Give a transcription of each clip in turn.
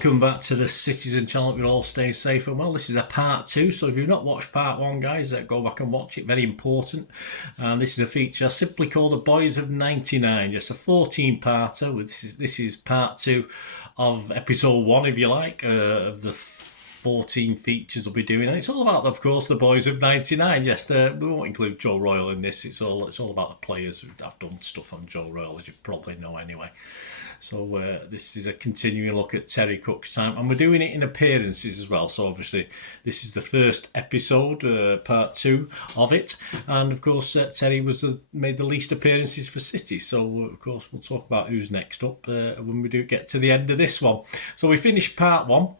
welcome back to the Citizen channel. You're all staying safe and well. This is a part 2, so if you've not watched part 1, guys, go back and watch it. Very important. And this is a feature simply called The Boys of 99. Just a 14-parter. This is part 2 of episode 1, if you like, of the 14 features we'll be doing, and it's all about, of course, the Boys of 99. Yes, we won't include Joe Royle in this. It's all about the players. I've done stuff on Joe Royle, as you probably know anyway. So this is a continuing look at Terry Cook's time, and we're doing it in appearances as well. So obviously this is the first episode, part 2 of it, and of course Terry made the least appearances for City. So of course we'll talk about who's next up when we do get to the end of this one. So we finished part 1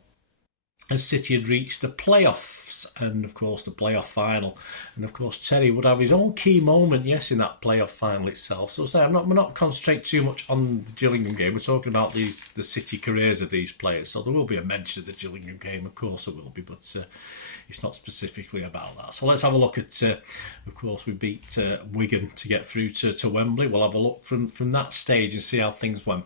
as City had reached the playoffs and, of course, the playoff final. And, of course, Terry would have his own key moment, yes, in that playoff final itself. So we're not concentrating too much on the Gillingham game. We're talking about the City careers of these players. So there will be a mention of the Gillingham game, of course there will be, but it's not specifically about that. So let's have a look at, of course, we beat Wigan to get through to Wembley. We'll have a look from that stage and see how things went.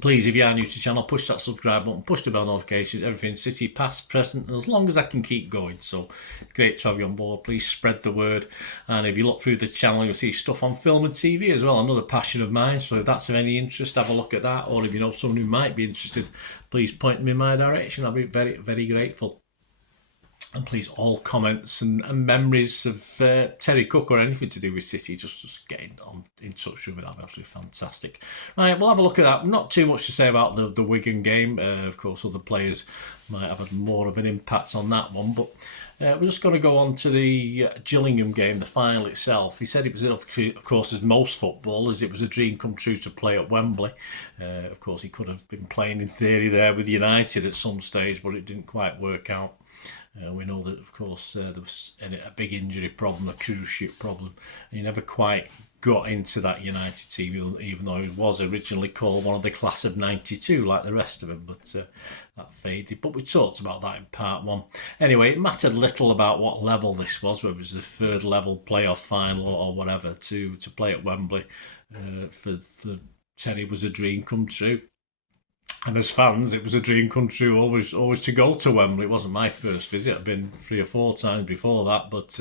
Please, if you are new to the channel, push that subscribe button, push the bell notifications, everything City, past, present, and as long as I can keep going. So, great to have you on board. Please spread the word. And if you look through the channel, you'll see stuff on film and TV as well, another passion of mine. So if that's of any interest, have a look at that. Or if you know someone who might be interested, please point them in my direction. I'll be very, very grateful. And please, all comments and memories of Terry Cook or anything to do with City, just get in touch with me. That'd be absolutely fantastic. Right, we'll have a look at that. Not too much to say about the Wigan game. Of course, other players might have had more of an impact on that one. But we're just going to go on to the Gillingham game, the final itself. He said it was, of course, as most footballers, it was a dream come true to play at Wembley. Of course, he could have been playing in theory there with United at some stage, but it didn't quite work out. We know that, of course, there was a big injury problem, a cruise ship problem, and he never quite got into that United team, even though he was originally called one of the class of 92, like the rest of them, but that faded. But we talked about that in part 1. Anyway, it mattered little about what level this was, whether it was the third level playoff final or whatever, to play at Wembley for Terry was a dream come true. And as fans, it was a dream come true always to go to Wembley. It wasn't my first visit. I've been 3 or 4 times before that, but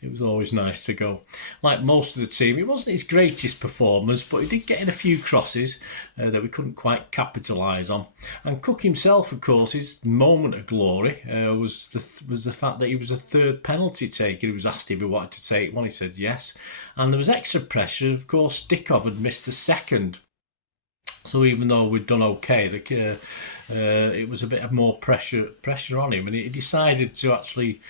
it was always nice to go. Like most of the team, it wasn't his greatest performance, but he did get in a few crosses that we couldn't quite capitalise on. And Cook himself, of course, his moment of glory was the fact that he was a third penalty taker. He was asked if he wanted to take one. He said yes. And there was extra pressure. Of course, Dickov had missed the second. So even though we'd done okay, it was a bit of more pressure on him, and he decided to actually.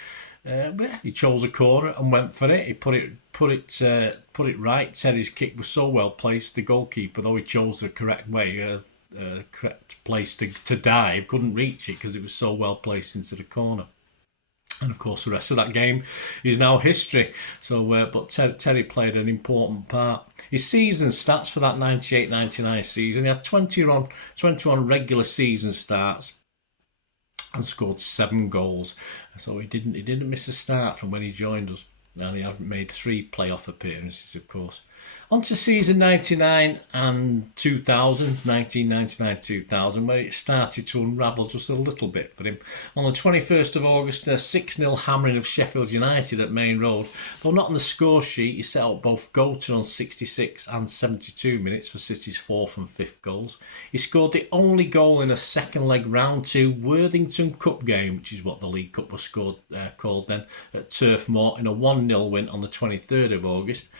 He chose a corner and went for it. He put it right. Terry's kick was so well placed. The goalkeeper, though he chose the correct way, correct place to dive, couldn't reach it because it was so well placed into the corner. And of course, the rest of that game is now history. So, but Terry played an important part. His season stats for that 98-99 season, he had 21 regular season starts and scored 7 goals. So he didn't miss a start from when he joined us. And he hadn't made 3 playoff appearances, of course. On to season 99 and 2000, 1999-2000, where it started to unravel just a little bit for him. On the 21st of August, a 6-0 hammering of Sheffield United at Main Road. Though not on the score sheet, he set up both Goater on 66 and 72 minutes for City's 4th and 5th goals. He scored the only goal in a second leg round 2 Worthington Cup game, which is what the League Cup was called then, at Turf Moor in a 1-0 win on the 23rd of August.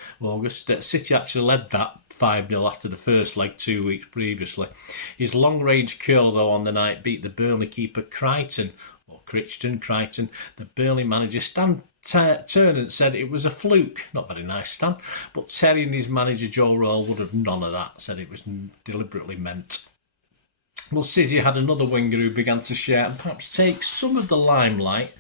City actually led that 5-0 after the first leg 2 weeks previously. His long-range curl, though, on the night beat the Burnley keeper Crichton. The Burnley manager Stan Ternent said it was a fluke. Not very nice, Stan. But Terry and his manager Joe Royle would have none of that, said it was deliberately meant. Well, City had another winger who began to share and perhaps take some of the limelight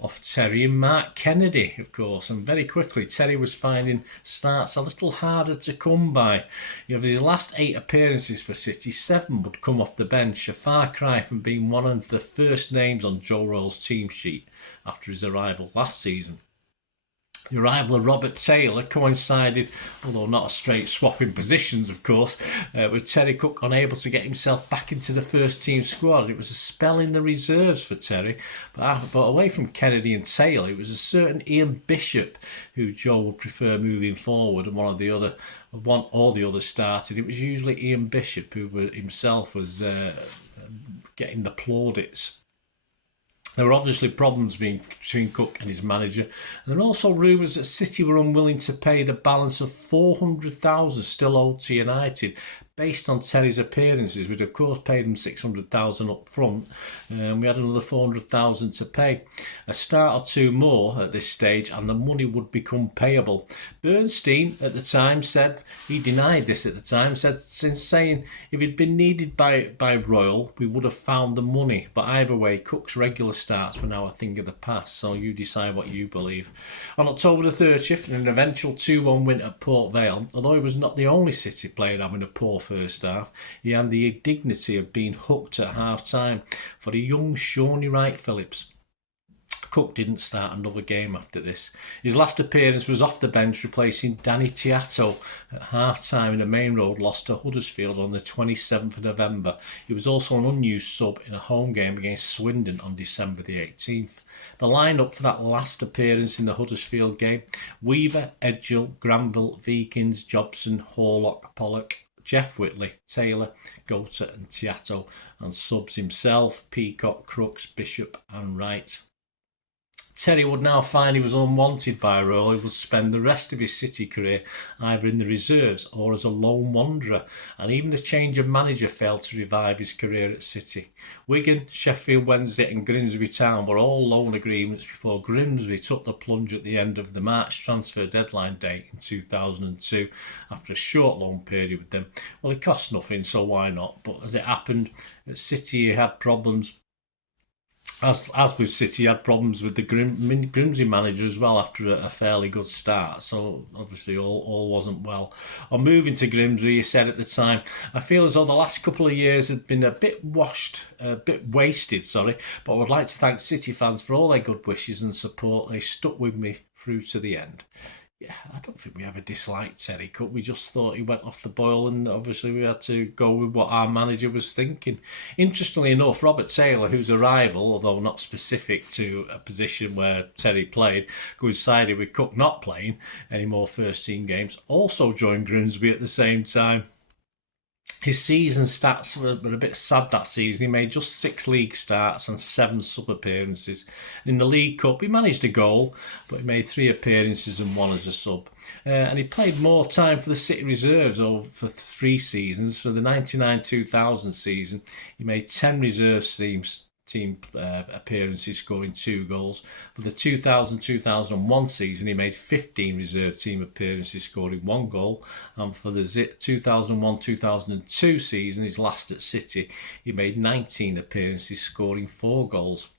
off Terry and Marc Kennedy, of course, and very quickly Terry was finding starts a little harder to come by. His last 8 appearances for City, 7 would come off the bench, a far cry from being one of the first names on Joe Royle's team sheet after his arrival last season. The arrival of Robert Taylor coincided, although not a straight swap in positions, of course, with Terry Cook unable to get himself back into the first team squad. It was a spell in the reserves for Terry, but away from Kennedy and Taylor, it was a certain Ian Bishop who Joe would prefer moving forward, and one or the other started. It was usually Ian Bishop who himself was getting the plaudits. There were obviously problems between Cook and his manager, and there were also rumours that City were unwilling to pay the balance of $400,000 still owed to United, based on Terry's appearances. We'd of course paid him $600,000 up front, and we had another $400,000 to pay. A start or two more at this stage, and the money would become payable. Bernstein at the time said, he denied this at the time, saying if he'd been needed by Royle, we would have found the money. But either way, Cook's regular starts were now a thing of the past, so you decide what you believe. On October the 30th, in an eventual 2-1 win at Port Vale, although he was not the only City player having a poor first half, he had the dignity of being hooked at half time for a young Shawnee Wright-Phillips. Cook didn't start another game after this. His last appearance was off the bench, replacing Danny Tiatto at half-time in a main road loss to Huddersfield on the 27th of November. He was also an unused sub in a home game against Swindon on December the 18th. The line-up for that last appearance in the Huddersfield game: Weaver, Edgell, Granville, Vikings, Jobson, Horlock, Pollock, Jeff Whitley, Taylor, Gota and Tiatto, and subs himself, Peacock, Crooks, Bishop and Wright. Terry would now find he was unwanted by Royle. He would spend the rest of his City career either in the reserves or as a lone wanderer, and even the change of manager failed to revive his career at City. Wigan, Sheffield Wednesday and Grimsby Town were all loan agreements before Grimsby took the plunge at the end of the March transfer deadline date in 2002 after a short loan period with them. Well, it cost nothing, so why not? But as it happened, at City he had problems. As with City, he had problems with the Grimsby manager as well after a fairly good start. So obviously all wasn't well. On moving to Grimsby, he said at the time, I feel as though the last couple of years had been a bit wasted, but I would like to thank City fans for all their good wishes and support. They stuck with me through to the end. Yeah, I don't think we ever disliked Terry Cook. We just thought he went off the boil, and obviously we had to go with what our manager was thinking. Interestingly enough, Robert Taylor, whose arrival, although not specific to a position where Terry played, coincided with Cook not playing any more first team games, also joined Grimsby at the same time. His season stats were a bit sad that season. He made just 6 league starts and 7 sub-appearances. In the League Cup, he managed a goal, but he made 3 appearances and 1 as a sub. And he played more time for the City reserves over for 3 seasons. For the 99-2000 season, he made 10 reserve team appearances, scoring 2 goals. For the 2000-2001 season, he made 15 reserve team appearances, scoring 1 goal. And for the 2001-2002 season, his last at City, he made 19 appearances, scoring 4 goals.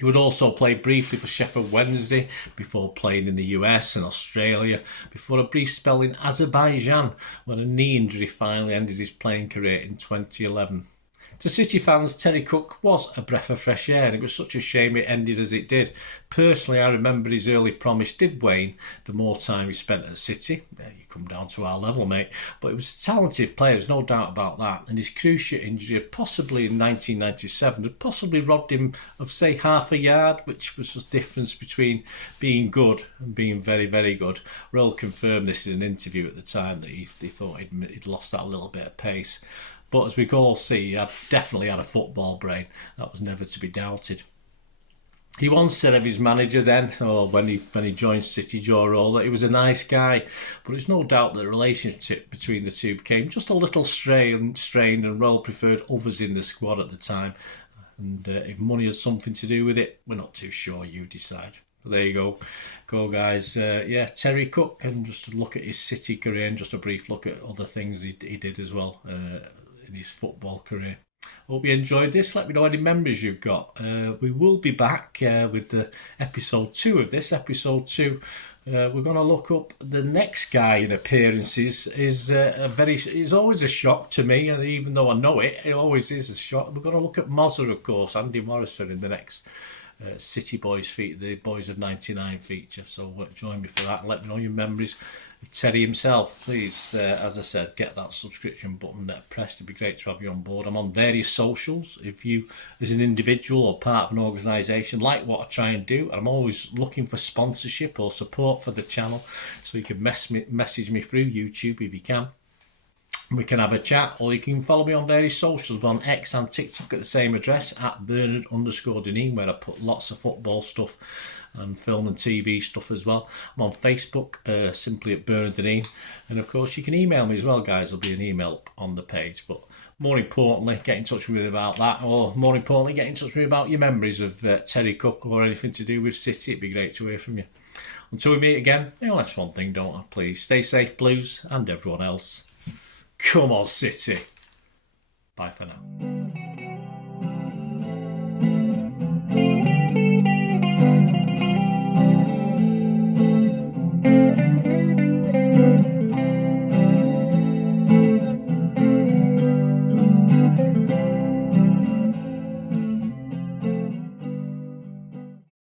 He would also play briefly for Sheffield Wednesday before playing in the US and Australia, before a brief spell in Azerbaijan when a knee injury finally ended his playing career in 2011. To City fans, Terry Cook was a breath of fresh air, and it was such a shame it ended as it did. Personally, I remember his early promise did wane the more time he spent at City. You come down to our level, mate. But he was a talented player, there's no doubt about that. And his cruciate injury had possibly in 1997 had possibly robbed him of, say, half a yard, which was the difference between being good and being very, very good. Royle confirmed this in an interview at the time that he thought he'd lost that little bit of pace. But as we can all see, he definitely had a football brain. That was never to be doubted. He once said of his manager then, or when he joined City, Joe Royle, that he was a nice guy. But there's no doubt that the relationship between the two became just a little strained, and Royle preferred others in the squad at the time. And if money has something to do with it, we're not too sure. You decide. There you go guys. Terry Cook, and just a look at his City career and just a brief look at other things he did as well in his football career. Hope you enjoyed this. Let me know any memories you've got. We will be back with the episode 2 of this. Episode 2, we're going to look up the next guy in appearances. Is always a shock to me, and even though I know it always is a shock. We're going to look at Mozza, of course, Andy Morrison, in the next City Boys feature, the Boys of 99 feature. So join me for that and let me know your memories of Terry himself. Please, as I said, get that subscription button pressed. It'd be great to have you on board. I'm on various socials. If you, as an individual or part of an organisation, like what I try and do, I'm always looking for sponsorship or support for the channel. So you can message me through YouTube if you can. We can have a chat, or you can follow me on various socials. We're on X and TikTok at the same address, at Bernard_Deneen, where I put lots of football stuff and film and TV stuff as well. I'm on Facebook, simply at Bernard Deneen. And of course, you can email me as well, guys. There'll be an email on the page. But more importantly, get in touch with me about that, or more importantly, get in touch with me about your memories of Terry Cook or anything to do with City. It'd be great to hear from you. Until we meet again, you know, that's one thing, don't I? Please stay safe, Blues, and everyone else. Come on, City. Bye for now.